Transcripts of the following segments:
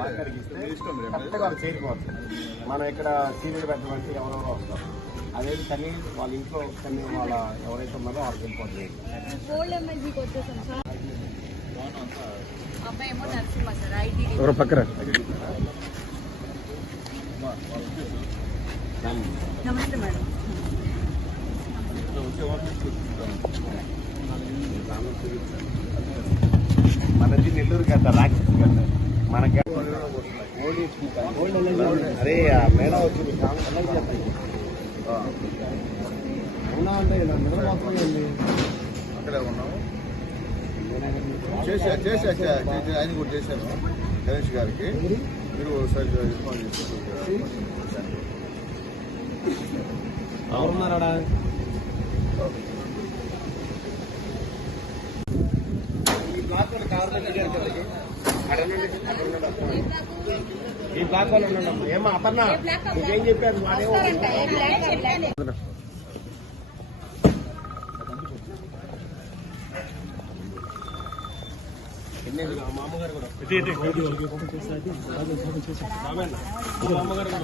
బాగా కడిగిస్తే కరెక్ట్గా వాళ్ళు చేరిపోవచ్చు. మనం ఇక్కడ సీరియల్ పెట్టమంటే ఎవరెవరో వస్తారు. అదే తల్లి వాళ్ళ ఇంట్లో తల్లి వాళ్ళ ఎవరైతే ఉన్నారో వాళ్ళకి వెళ్ళిపోతుంది పక్కన. నమస్తే మేడం. మనది నెల్లూరు కదా రాక్షసి కదా మనకి అరే ఆ మేడం వచ్చింది. అవునా అంటే ఇలా మెడలు మాత్రం ఏంది అక్కడే ఉన్నాము. చేశా చేశా ఆయన కూడా చేశాను గణేష్ గారికి. మీరు ఒకసారి ఇన్ఫార్మ్ చేసి ఎవరున్నారా ఈ బ్లాక్ వాళ్ళు కావాలని అడిగారు కదా ఇది. అక్కడ ఉండండి, అక్కడ ఉండండి. ఈ బ్లాక్ వాళ్ళు ఉండండి ఏమా అపర్ణ నీకేం చెప్పారు వాడేమో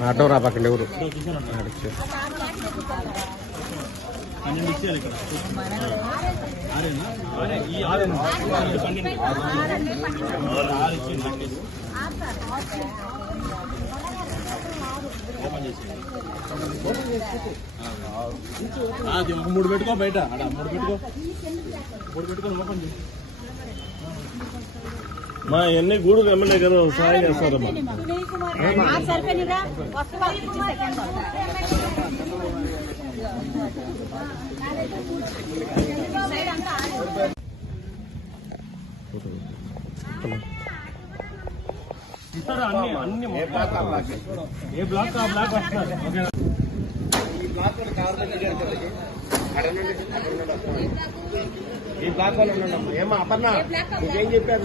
ఆటో రా పక్కన ఎవరు అది ఒక మూడు పెట్టుకో బయట అడ మూడు పెట్టుకో మూడు పెట్టుకొని ఓపెన్ చేయి మా ఎన్ని గూడూరు ఎమ్మెల్యే గారు సహాయం చేస్తారమ్మా సునీల్ ఏ బ్లాక్ ఆ బ్లాక్ ఏ వస్తున్నారు ఈ బ్లాక్ వాళ్ళు అక్కడ ఉండండి. ఈ బ్లాక్ వాళ్ళు ఉండండి ఏమా అపర్ణ నీకేం చెప్పారు